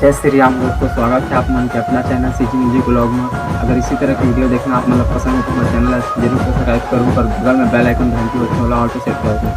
जय श्री राम दोस्तों, स्वागत है आप मन के अपना चैनल सीजी म्यूजिक ब्लॉग में। अगर इसी तरह की वीडियो देखना आप मतलब पसंद है तो हमारे चैनल जरूर सब्सक्राइब करूँ और बगल में बेल आइकन घंटी और ऑल पे सेट कर दूँ।